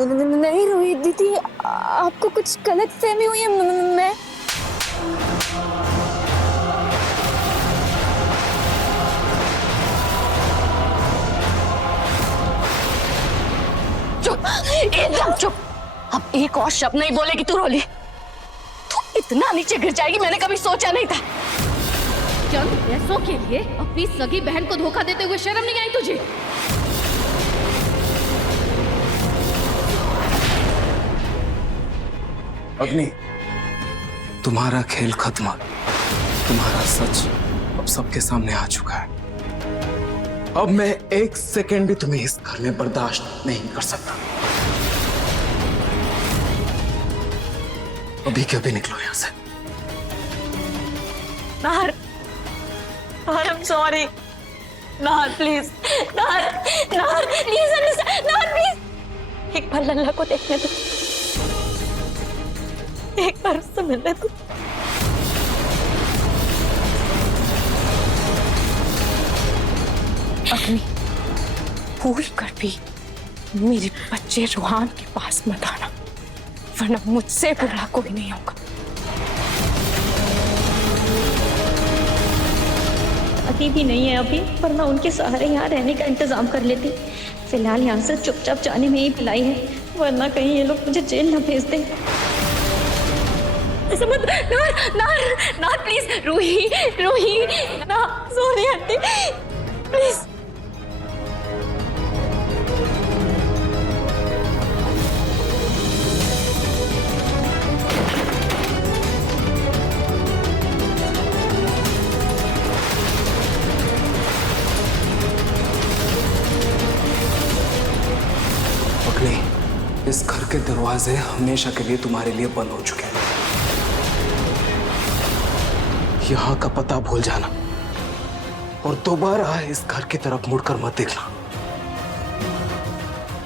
नहीं रोहित दीदी, आपको कुछ गलत फहमी हुई है। मैं चुप, एकदम चुप। अब एक और शब्द नहीं बोलेगी तू रोली। तू इतना नीचे गिर जाएगी मैंने कभी सोचा नहीं था। चंद पैसों के लिए अपनी सगी बहन को धोखा देते हुए शर्म नहीं आई तुझे? अग्नि, तुम्हारा खेल खत्म। तुम्हारा सच अब सबके सामने आ चुका है। अब मैं एक सेकेंड भी तुम्हें इस घर में बर्दाश्त नहीं कर सकता। अभी के अभी निकलो यहां से। Nahar, Nahar, I'm sorry. Nahar please, Nahar, Nahar please understand, Nahar please. एक बार लल्ला को देखने दो, एक बार उससे मिलने दो। अग्नि, भूल कर भी मेरे बच्चे रूहान के पास मत आना, वरना मुझसे बुरा कोई नहीं होगा। अभी भी नहीं है अभी, वरना उनके सहारे यहाँ रहने का इंतजाम कर लेती। फिलहाल यहाँ से चुपचाप जाने में ही भलाई है, वरना कहीं ये लोग मुझे जेल न भेज दें। ऐसा मत, नाहर, नाहर, नाहर प्लीज। रूही, रूही, ना सोनी आंटी प्लीज। अग्नि, इस घर के दरवाजे हमेशा के लिए तुम्हारे लिए बंद हो चुके हैं। यहाँ का पता भूल जाना और दोबारा इस घर की तरफ मुड़कर मत देखना,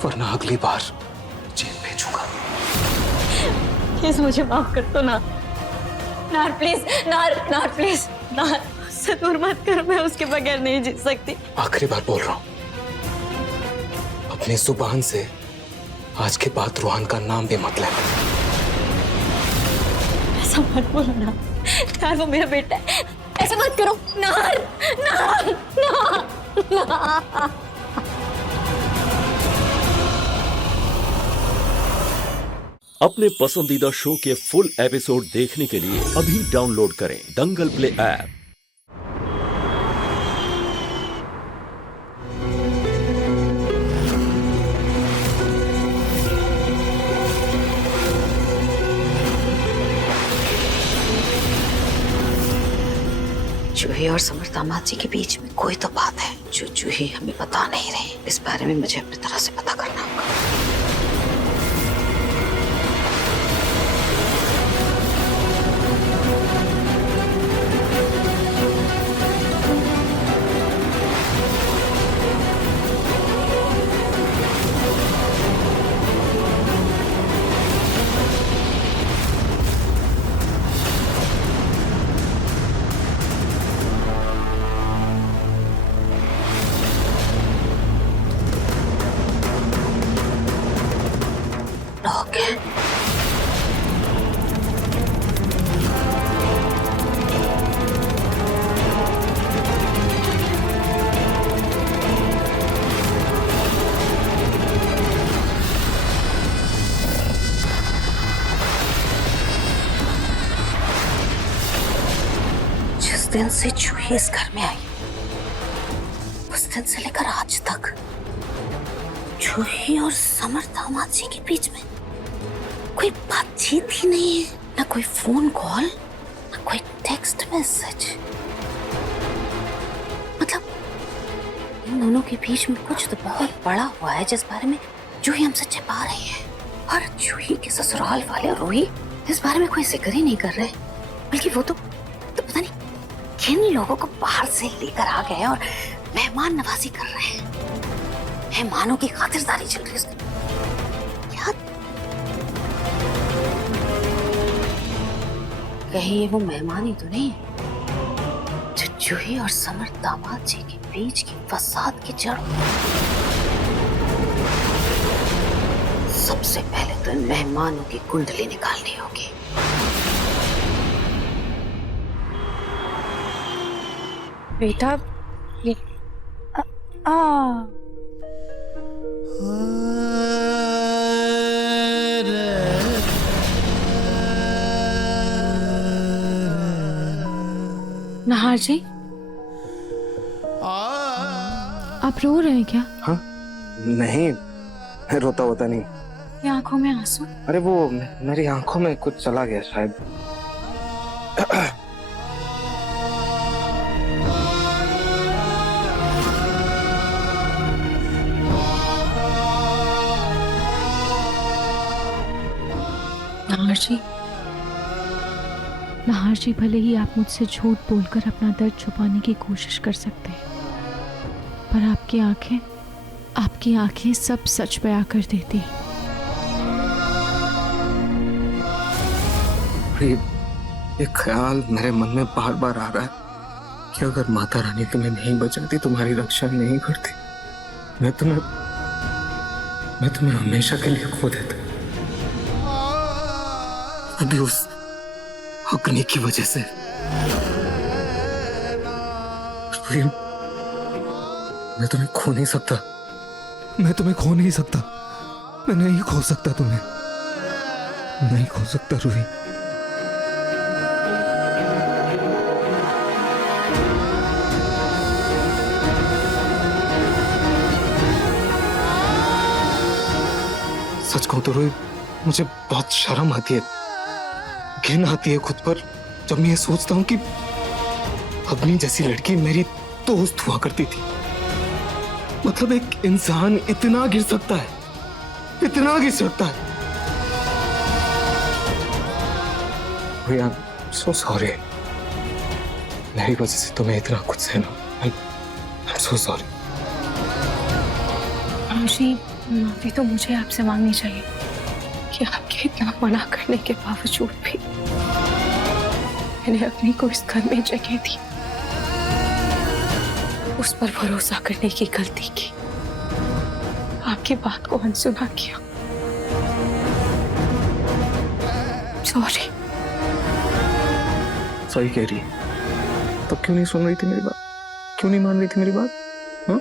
वरना अगली बार जेल भेजूंगा। प्लीज मुझे माफ कर दो ना, नाहर प्लीज, नाहर, नाहर प्लीज, नाहर उससे दूर मत करो, मैं उसके बगैर नहीं जी सकती। आखिरी बार बोल रहा हूं, अपनी जुबान से आज के बाद रूहान का नाम भी मत लेना। ऐसा मत बोलो ना, नाहर वो मेरा बेटा है, ऐसा मत करो नाहर, नाहर, नाहर, नाहर। अपने पसंदीदा शो के फुल एपिसोड देखने के लिए अभी डाउनलोड करें दंगल प्ले ऐप। जूही और समर दामाद जी के बीच में कोई तो बात है जो जूही हमें बता नहीं रही। इस बारे में मुझे अपनी तरह से पता करना होगा। ओके, जिस दिन से जूही इस घर में आई उस दिन से लेकर आज तक जूही और समर दामाद जी के बीच में कोई बातचीत ही नहीं है, ना कोई फोन कॉल, ना कोई टेक्स्ट मैसेज। मतलब इन दोनों के बीच में कुछ तो बहुत बड़ा हुआ है जिस बारे में जूही हमसे छिपा रही है। और जूही के ससुराल वाले रूही इस बारे में कोई जिक्र ही नहीं कर रहे, बल्कि वो तो पता नहीं किन लोगों को बाहर से लेकर आ गए और मेहमान नवाजी कर रहे हैं। मेहमानों की खातिरदारी चल रही है। क्या कहीं ये वो मेहमान ही तो नहीं है जो जूही और समर दामाद जी के बीच की फसाद की जड़? सबसे पहले तो इन मेहमानों की कुंडली निकालनी होगी। बेटा ये नहार जी, आप रो रहे हैं क्या? हाँ नहीं, रोता होता नहीं। ये आंखों में आंसू? अरे वो मेरी आंखों में कुछ चला गया शायद। नहार जी, भले ही आप मुझसे झूठ बोलकर अपना दर्द छुपाने की कोशिश कर सकते हैं, पर आपकी आंखें सब सच बयां कर देती हैं। ये ख्याल मेरे मन में बार बार आ रहा है कि अगर माता रानी तुम्हें नहीं बचाती, तुम्हारी रक्षा नहीं करती, मैं तुम्हें हमेशा के लिए खो देता। अभी उस अग्नि की वजह से मैं तुम्हें खो नहीं सकता। मैं तुम्हें खो नहीं सकता। मैं नहीं खो सकता तुम्हें। नहीं खो सकता रूही। सच कहूं तो रूही, मुझे बहुत शर्म आती है, घिन आती है खुद पर जब मैं ये सोचता हूं कि अग्नि जैसी लड़की मेरी दोस्त हुआ करती थी। मतलब एक इंसान इतना गिर सकता है, इतना गिर सकता है। भैया सो सॉरी, मेरी वजह से तुम्हें इतना कुछ सहना। I'm so sorry। आशी, माफी तो मुझे आपसे मांगनी चाहिए कि आपके इतना मना करने के बावजूद भी मैंने अग्नि को इस घर में जगह दी, उस पर भरोसा करने की गलती की, आपकी बात को अनसुना किया। सॉरी। सही कह रही है। तो क्यों नहीं सुन रही थी मेरी बात? क्यों नहीं मान रही थी मेरी बात? हाँ?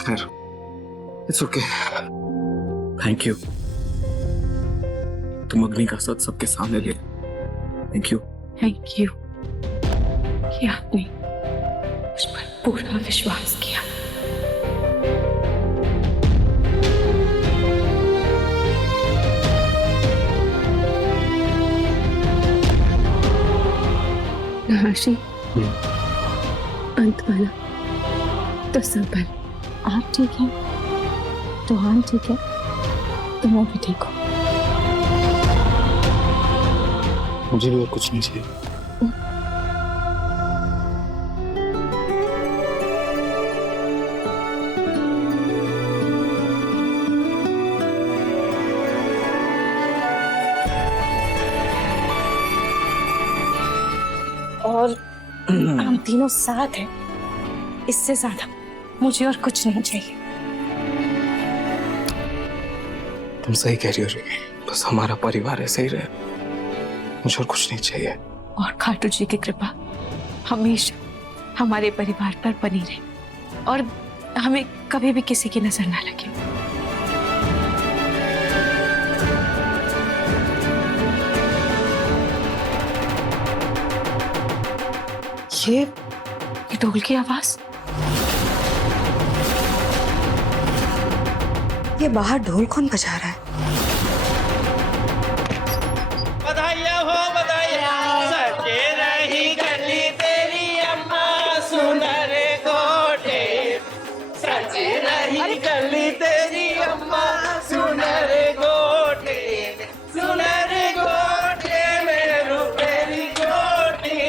खैर, इट्स ओके। Thank you. तुम अग्नि का सच सबके सामने ले। Thank you. थैंक यू कि आपने मुझ पर पूरा विश्वास किया। नहाशी, अंत वाला तो सब भला। आप ठीक हैं, रोहान ठीक है, तो मैं भी ठीक हूँ। मुझे भी और कुछ नहीं चाहिए। और हम तीनों साथ हैं, इससे ज्यादा मुझे और कुछ नहीं चाहिए। तुम सही कह रही हो रूही, बस हमारा परिवार ऐसे ही रहे, मुझे और कुछ नहीं चाहिए। और खाटू जी की कृपा हमेशा हमारे परिवार पर बनी रहे और हमें कभी भी किसी की नजर ना लगे। ये ढोल की आवाज, ये बाहर ढोल कौन बजा रहा है? बधाइयाँ हो बधाइयाँ, सजे रही गली तेरी अम्मा सुनर गोटे, सजे रही गली तेरी अम्मा सुनर गोटे, सुनर गोटे मेरू तेरी गोटे।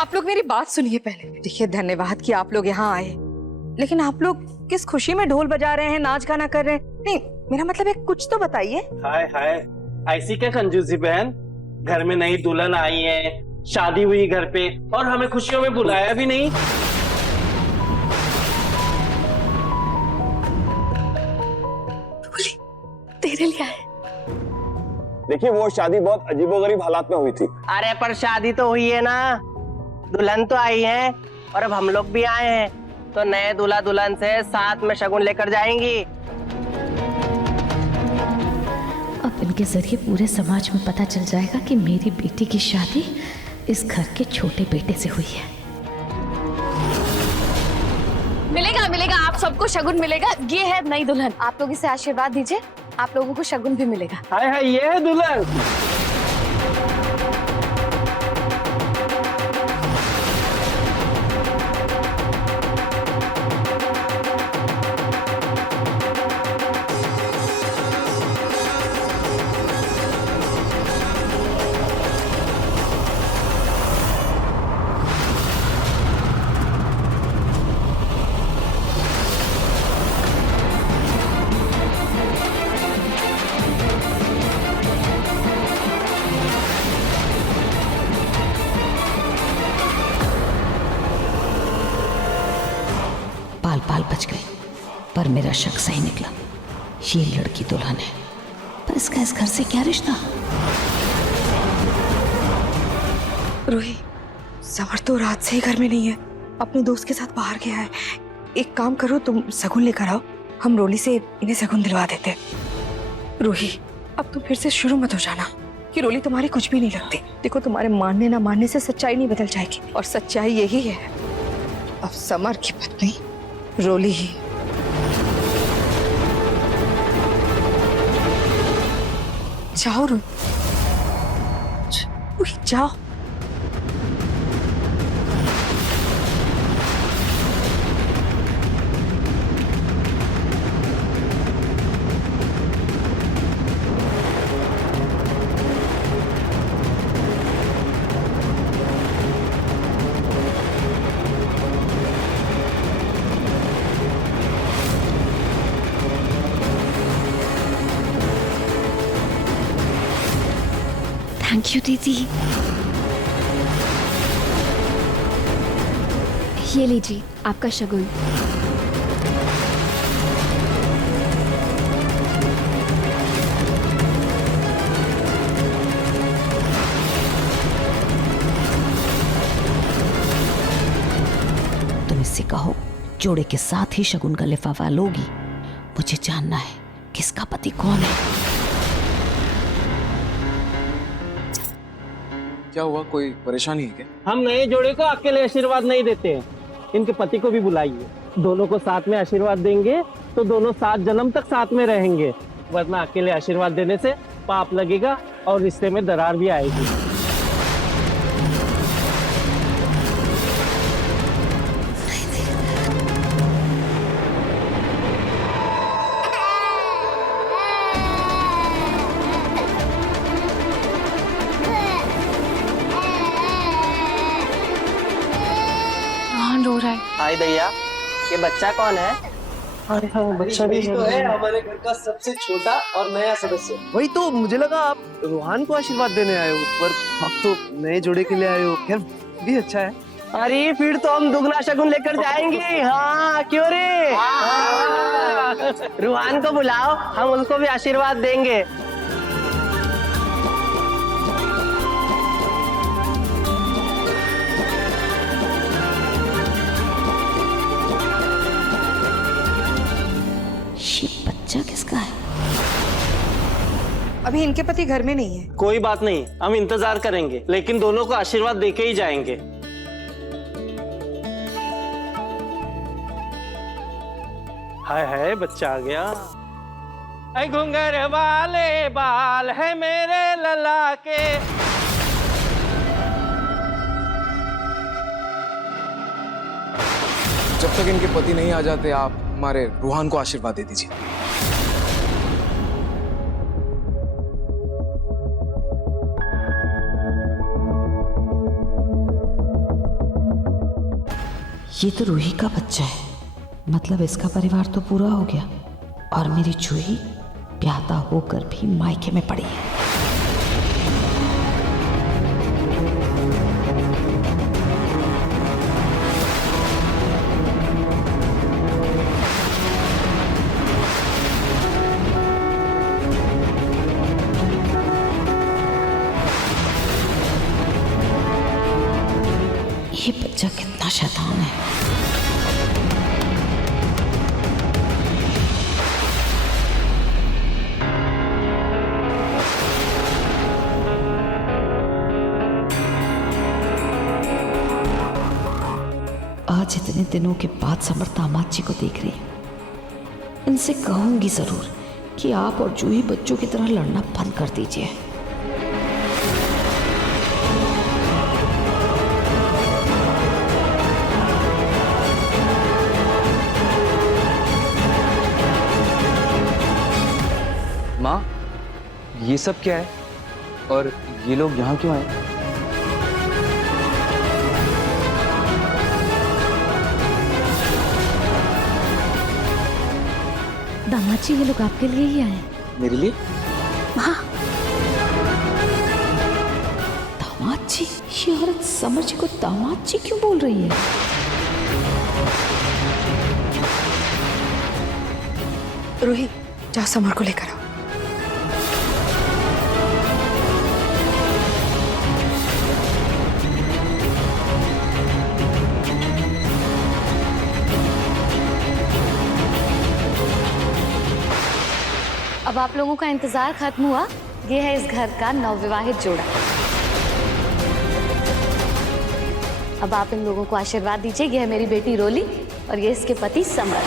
आप लोग मेरी बात सुनिए पहले। देखिए, धन्यवाद कि आप लोग यहाँ आए, लेकिन आप लोग किस खुशी में ढोल बजा रहे हैं, नाच गाना कर रहे हैं? नहीं, मेरा मतलब है कुछ तो बताइए। हाय हाय, ऐसी क्या कंजूसी बहन, घर में नई दुल्हन आई है, शादी हुई घर पे, और हमें खुशियों में बुलाया भी नहीं। तेरे लिए आए। देखिए वो शादी बहुत अजीबोगरीब हालात में हुई थी। अरे पर शादी तो हुई है ना, दुल्हन तो आई है, और अब हम लोग भी आए हैं, तो नए दूल्हा दुल्हन से साथ में शगुन लेकर जाएंगी। अब इनके जरिए पूरे समाज में पता चल जाएगा कि मेरी बेटी की शादी इस घर के छोटे बेटे से हुई है। मिलेगा मिलेगा, आप सबको शगुन मिलेगा। ये है नई दुल्हन, आप लोग इसे आशीर्वाद दीजिए, आप लोगों को शगुन भी मिलेगा। हाय हाय, ये है दुल्हन। पाल पाल बच गई, पर मेरा शक सही निकला। ये लड़की दुल्हन है, पर इसका इस घर से क्या रिश्ता? रूही, समर तो रात से ही घर में नहीं है, अपने दोस्त के साथ बाहर गया है। एक काम करो, तुम शगुन लेकर आओ, हम रोली से इन्हें शगुन दिलवा देते। रूही, अब तुम फिर से शुरू मत हो जाना कि रोली तुम्हारी कुछ भी नहीं लगती। देखो, तुम्हारे मानने ना मानने से सच्चाई नहीं बदल जाएगी, और सच्चाई यही है, अब समर की पत्नी रोली ही। जाओ रूही, जाओ। थैंक यू दीदी। ये लीजिए आपका शगुन। तुम इससे कहो जोड़े के साथ ही शगुन का लिफाफा लोगी। मुझे जानना है किसका पति कौन है। क्या हुआ, कोई परेशानी है क्या? हम नए जोड़े को अकेले आशीर्वाद नहीं देते हैं, इनके पति को भी बुलाइए, दोनों को साथ में आशीर्वाद देंगे तो दोनों 7 जन्म तक साथ में रहेंगे, वरना अकेले आशीर्वाद देने से पाप लगेगा और रिश्ते में दरार भी आएगी। रो रहा है। हाय दैया, ये बच्चा कौन है? बच्चा भी तो है हमारे घर का सबसे छोटा और नया सदस्य। वही तो मुझे लगा आप रूहान को आशीर्वाद देने आए हो, पर आप तो नए जोड़े के लिए आए हो। खैर भी अच्छा है। अरे फिर तो हम दुगना शगुन लेकर जाएंगे। हाँ क्यों रे? रूहान को बुलाओ, हम उनको भी आशीर्वाद देंगे। ये बच्चा किसका है? अभी इनके पति घर में नहीं है। कोई बात नहीं, हम इंतजार करेंगे, लेकिन दोनों को आशीर्वाद देके ही जाएंगे। हाय हाय, बच्चा आ गया। घुंघर वाले बाल है मेरे लला के। जब तक इनके पति नहीं आ जाते आप हमारे रूहान को आशीर्वाद दे दीजिए। ये तो रूही का बच्चा है, मतलब इसका परिवार तो पूरा हो गया, और मेरी जूही प्यादा होकर भी मायके में पड़ी है। ये बच्चा कितना शैतान है। आज इतने दिनों के बाद समर दामाद जी को देख रही हूँ। इनसे कहूंगी जरूर कि आप और जूही बच्चों की तरह लड़ना बंद कर दीजिए। माँ, ये सब क्या है और ये लोग यहाँ क्यों आए? दामाद जी, ये लोग आपके लिए ही आए। मेरे लिए? हाँ। दामाद जी? ये औरत समर जी को दामाद जी क्यों बोल रही है? रूही, जाओ समर को लेकर आओ। अब आप लोगों का इंतजार खत्म हुआ। ये है इस घर का नवविवाहित जोड़ा। अब आप इन लोगों को आशीर्वाद दीजिए। ये है मेरी बेटी रोली और ये इसके पति समर।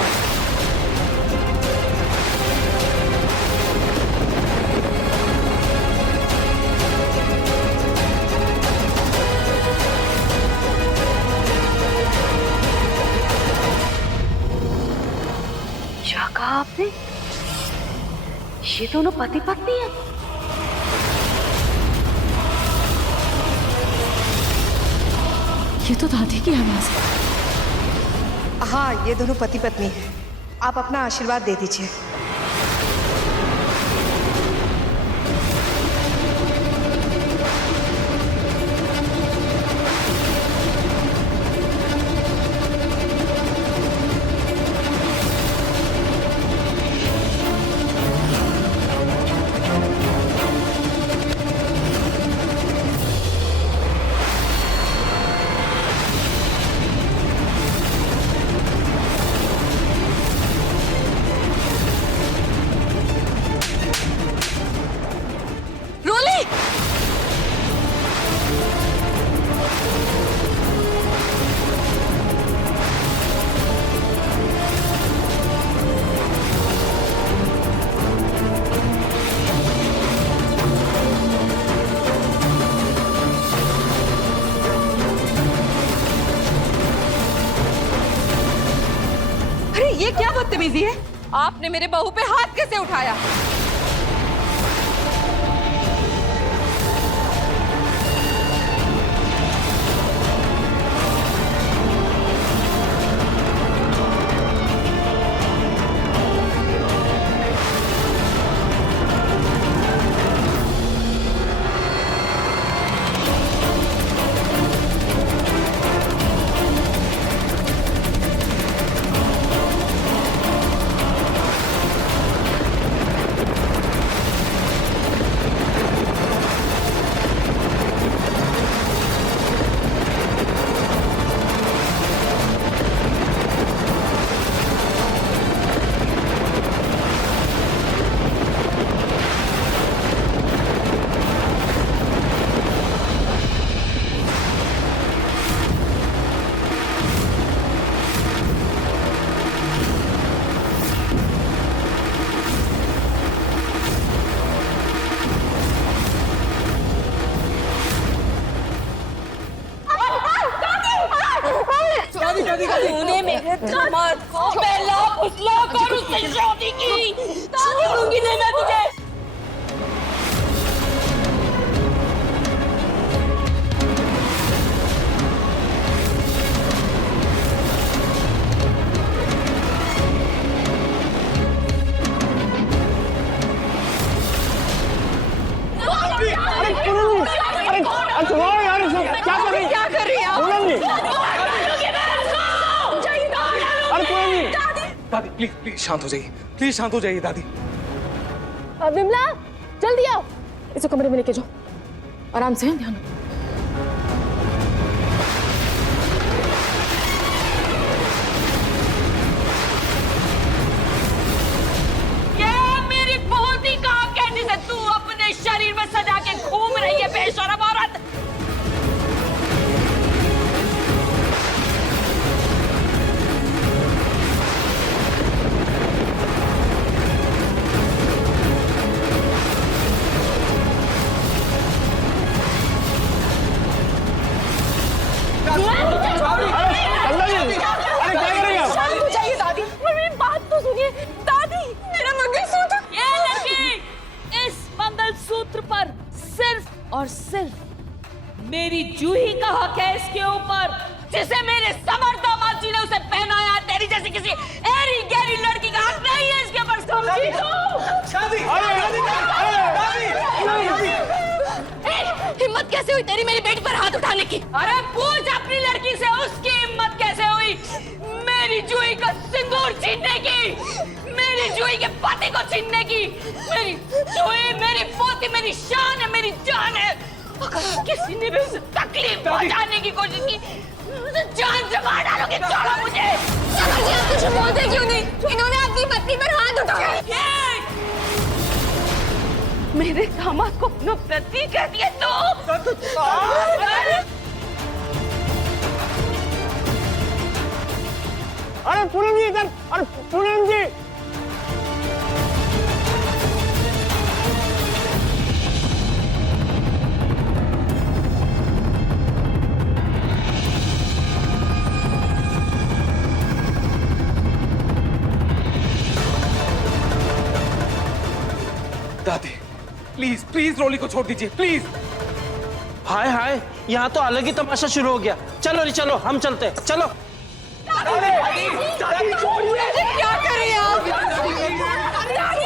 क्या कहा आपने? ये दोनों पति पत्नी हैं? ये तो दादी की आवाज है। हाँ, ये दोनों पति पत्नी हैं। आप अपना आशीर्वाद दे दीजिए। ये क्या बदतमीजी है? आपने मेरे बहू पे हाथ कैसे उठाया? तूने मेरे दामाद को पहला फुसला कर उससे शादी की। छोड़ूंगी नहीं मैं तुझे। क्या कर रही है? दादी प्लीज प्लीज शांत हो जाइए, प्लीज शांत हो जाइए दादी। विमला जल्दी आओ, इसे कमरे में लेके जाओ, आराम से ध्यान रखो। जिसे मेरे समर्था माची ने उसे पहनाया, तेरी जैसी किसी एरी गैरी लड़की का हक नहीं है इसके ऊपर। समझी हिम्मत कैसे हुई तेरी मेरी बेटी पर हाथ उठाने की? अरे पूछ अपनी लड़की से, उसकी हिम्मत कैसे हुई मेरी जूही का सिंदूर छीनने की, मेरी जूही के पति को छीनने की। मेरी जूही मेरी पोती, मेरी शान है, मेरी जान है। अगर किसी ने भी उसे तकलीफ पहुंचाने की कोशिश की, उसे जान से मार डालोगे। छोड़ो मुझे। समझिए, आप कुछ बोलते क्यों नहीं? इन्होंने आपकी पत्नी पर हाथ उठाया। मेरे दामाद को अपना पति कह दिया तो? अरे पूनम जी इधर, अरे पूनम जी। दादी प्लीज प्लीज रोली को छोड़ दीजिए प्लीज। हाय हाय, यहाँ तो अलग ही तमाशा शुरू हो गया। चलो रे चलो, हम चलते हैं, चलो। क्या करें आप?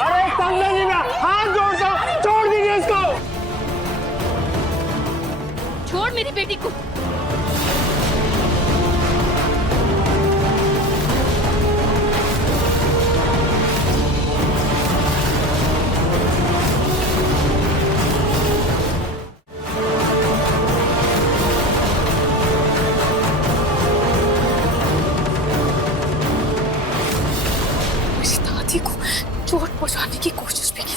अरे समझे नहीं ना, हाथ जोड़ता हूं, छोड़ दीजिए इसको। छोड़ मेरी बेटी को। चोट पहुंचाने की कोशिश भी की।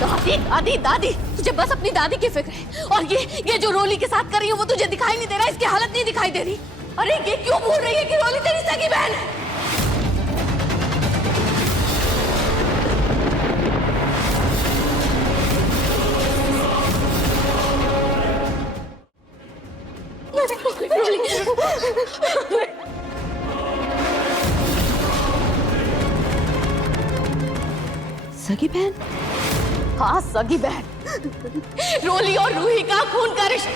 दादी दादी दादी, तुझे बस अपनी दादी की फिक्र है। और ये जो रोली के साथ कर रही है वो तुझे दिखाई नहीं दे रहा, इसकी हालत नहीं दिखाई दे रही। अरे ये क्यों भूल रही है कि रोली तेरी सगी बहन है? सगी बहन? हाँ सगी बहन। रोली और रूही का खून का रिश्ता।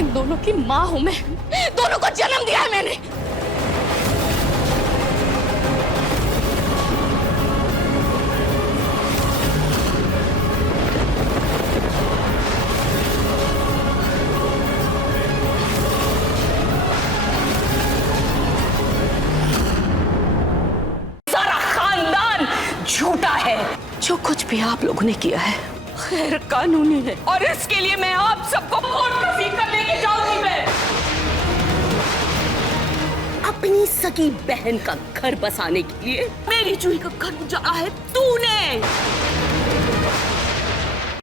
इन दोनों की माँ हूं मैं, दोनों को जन्म दिया है मैंने। झूठा है। जो कुछ भी आप लोगों ने किया है गैर कानूनी है और इसके लिए मैं आप सबको कोर्ट कसीम कर लेके जाऊंगी। मैं अपनी सगी बहन का घर बसाने के लिए मेरी जूही का घर उजाड़ा है तूने।